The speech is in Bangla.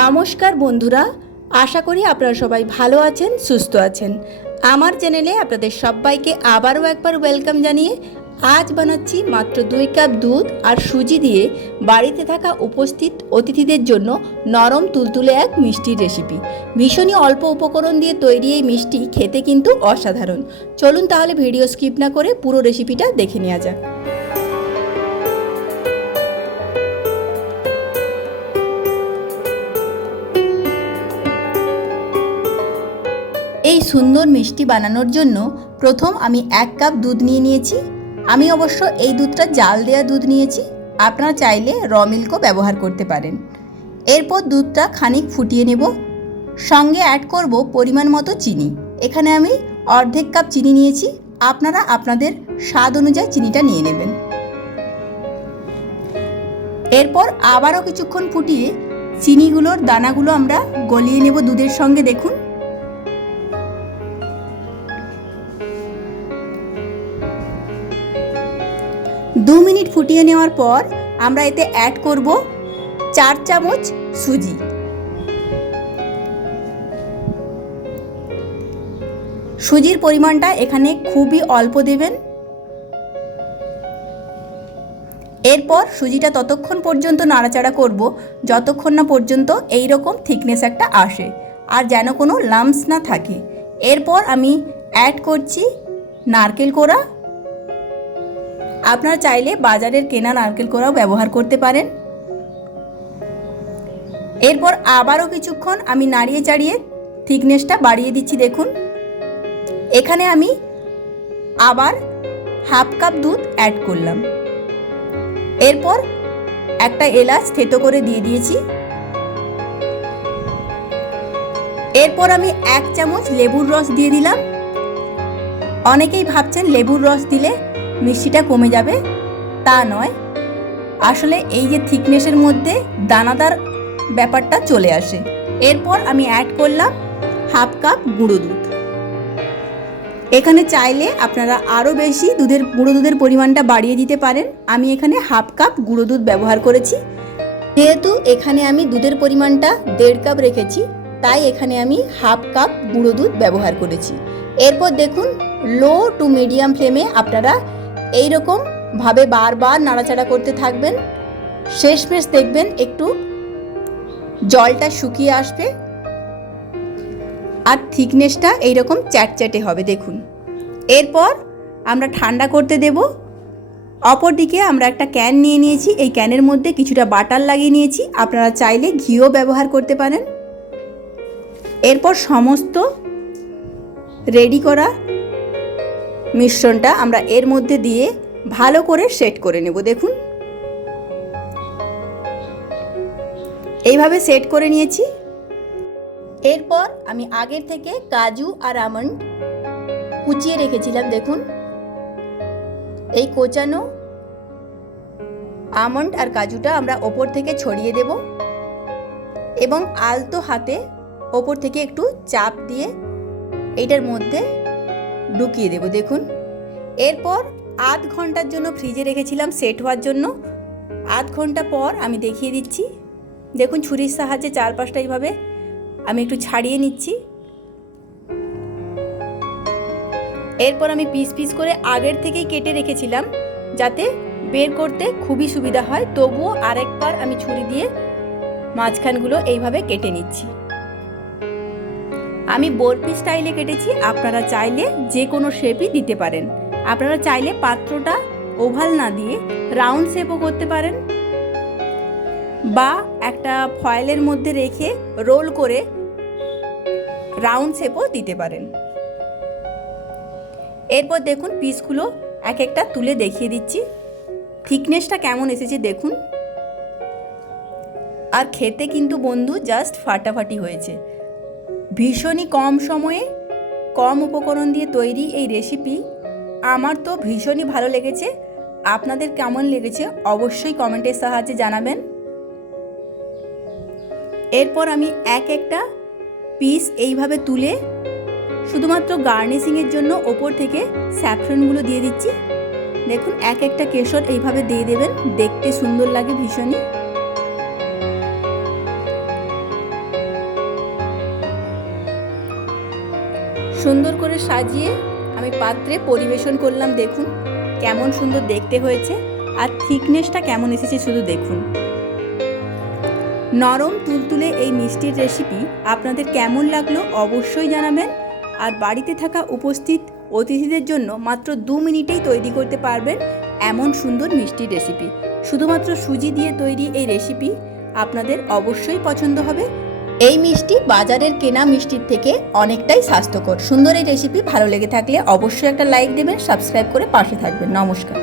নমস্কার বন্ধুরা, আশা করি আপনারা সবাই ভালো আছেন, সুস্থ আছেন। আমার চ্যানেলে আপনাদের সবাইকে আবারও একবার ওয়েলকাম জানিয়ে আজ বানাচ্ছি মাত্র 2 কাপ দুধ আর সুজি দিয়ে বাড়িতে থাকা উপস্থিত অতিথিদের জন্য নরম তুলতুলে এক মিষ্টির রেসিপি। ভীষণই অল্প উপকরণ দিয়ে তৈরি এই মিষ্টি খেতে কিন্তু অসাধারণ। চলুন তাহলে ভিডিও স্কিপ না করে পুরো রেসিপিটা দেখে নেওয়া যাক। এই সুন্দর মিষ্টি বানানোর জন্য প্রথম আমি 1 কাপ দুধ নিয়েছি। আমি অবশ্য এই দুধটা জাল দেওয়া দুধ নিয়েছি, আপনারা চাইলে র মিল্কও ব্যবহার করতে পারেন। এরপর দুধটা খানিক ফুটিয়ে নেব, সঙ্গে অ্যাড করব পরিমাণ মতো চিনি। এখানে আমি অর্ধেক কাপ চিনি নিয়েছি, আপনারা আপনাদের স্বাদ অনুযায়ী চিনিটা নিয়ে নেবেন। এরপর আবারও কিছুক্ষণ ফুটিয়ে চিনিগুলোর দানাগুলো আমরা গলিয়ে নেব দুধের সঙ্গে। দেখুন, দু মিনিট ফুটিয়ে নেওয়ার পর আমরা এতে অ্যাড করব 4 চামচ সুজি। সুজির পরিমাণটা এখানে খুবই অল্প দেবেন। এরপর সুজিটা ততক্ষণ পর্যন্ত নাড়াচাড়া করব যতক্ষণ না পর্যন্ত এই রকম থিকনেস একটা আসে আর যেন কোনো লাম্পস না থাকে। এরপর আমি অ্যাড করছি নারকেল কোড়া। আপনারা চাইলে বাজারের কেনা নারকেল কোড়াও ব্যবহার করতে পারেন। এরপর আবারও কিছুক্ষণ আমি নাড়িয়ে চাড়িয়ে থিকনেসটা বাড়িয়ে দিচ্ছি। দেখুন, এখানে আমি আবার হাফ কাপ দুধ অ্যাড করলাম। এরপর একটা এলাচ থেতো করে দিয়ে দিয়েছি। এরপর আমি 1 চামচ লেবুর রস দিয়ে দিলাম। অনেকেই ভাবছেন লেবুর রস দিলে মিষ্টিটা কমে যাবে, তা নয়, আসলে এই যে থিকনেসের মধ্যে দানাদার ব্যাপারটা চলে আসে। এরপর আমি অ্যাড করলাম হাফ কাপ গুঁড়ো দুধ। এখানে চাইলে আপনারা আরও বেশি গুঁড়ো দুধের পরিমাণটা বাড়িয়ে দিতে পারেন। আমি এখানে হাফ কাপ গুঁড়ো দুধ ব্যবহার করেছি। যেহেতু এখানে আমি দুধের পরিমাণটা 1.5 কাপ রেখেছি, তাই এখানে আমি হাফ কাপ গুঁড়ো দুধ ব্যবহার করেছি। এরপর দেখুন, লো টু মিডিয়াম ফ্লেমে আপনারা এই রকম ভাবে বারবার নাড়াচাড়া করতে থাকবেন। শেষমেশ দেখবেন একটু জলটা শুকিয়ে আসবে আর থিকনেসটা এইরকম চ্যাটচ্যাটে হবে। দেখুন, এরপর আমরা ঠান্ডা করতে দেব। অপরদিকে আমরা একটা ক্যান নিয়ে নিয়েছি, এই ক্যানের মধ্যে কিছুটা বাটার লাগিয়ে নিয়েছি, আপনারা চাইলে ঘিও ব্যবহার করতে পারেন। এরপর সমস্ত রেডি করা মিশ্রণটা আমরা এর মধ্যে দিয়ে ভালো করে সেট করে নেব। দেখুন, এইভাবে সেট করে নিয়েছি। এরপর আমি আগের থেকে কাজু আর আমন্ড কুচিয়ে রেখেছিলাম। দেখুন, এই কোচানো আমন্ড আর কাজুটা আমরা ওপর থেকে ছড়িয়ে দেব এবং আলতো হাতে ওপর থেকে একটু চাপ দিয়ে এইটার মধ্যে ঢুকিয়ে দেব। দেখুন, এরপর আধ ঘন্টার জন্য ফ্রিজে রেখেছিলাম সেট হওয়ার জন্য। আধ ঘন্টা পর আমি দেখিয়ে দিচ্ছি। দেখুন, ছুরির সাহায্যে চারপাশটা এইভাবে আমি একটু ছাড়িয়ে নিচ্ছি। এরপর আমি পিস পিস করে আগের থেকেই কেটে রেখেছিলাম যাতে বের করতে খুবই সুবিধা হয়। তবুও আরেকবার আমি ছুরি দিয়ে মাঝখানগুলো এইভাবে কেটে নিচ্ছি। আমি বরফি স্টাইলে কেটেছি, আপনারা চাইলে যে কোনো শেপই দিতে পারেন। আপনারা চাইলে পাত্রটা ওভাল না দিয়ে রাউন্ড শেপও করতে পারেন বা একটা ফয়েলের মধ্যে রেখে রোল করে রাউন্ড শেপও দিতে পারেন। এরপর দেখুন, পিসগুলো এক একটা তুলে দেখিয়ে দিচ্ছি থিকনেসটা কেমন এসেছে। দেখুন, আর খেতে কিন্তু বন্ধু জাস্ট ফাটাফাটি হয়েছে। ভীষণই কম সময়ে কম উপকরণ দিয়ে তৈরি এই রেসিপি আমার তো ভীষণই ভালো লেগেছে। আপনাদের কেমন লেগেছে অবশ্যই কমেন্টের সাহায্যে জানাবেন। এরপর আমি এক একটা পিস এইভাবে তুলে শুধুমাত্র গার্নিশিংয়ের জন্য ওপর থেকে স্যাফরনগুলো দিয়ে দিচ্ছি। দেখুন, এক একটা কেশর এইভাবে দিয়ে দেবেন, দেখতে সুন্দর লাগে ভীষণই। সুন্দর করে সাজিয়ে আমি পাত্রে পরিবেশন করলাম। দেখুন কেমন সুন্দর দেখতে হয়েছে, আর থিকনেসটা কেমন এসেছে শুধু দেখুন। নরম তুলতুলে এই মিষ্টির রেসিপি আপনাদের কেমন লাগলো অবশ্যই জানাবেন। আর বাড়িতে থাকা উপস্থিত অতিথিদের জন্য মাত্র 2 মিনিটেই তৈরি করতে পারবেন এমন সুন্দর মিষ্টির রেসিপি। শুধুমাত্র সুজি দিয়ে তৈরি এই রেসিপি আপনাদের অবশ্যই পছন্দ হবে। এই মিষ্টি বাজারের কেনা মিষ্টির থেকে অনেকটাই স্বাস্থ্যকর। সুন্দর এই রেসিপি ভালো লেগে থাকলে অবশ্যই একটা লাইক দেবেন, সাবস্ক্রাইব করে পাশে থাকবেন। নমস্কার।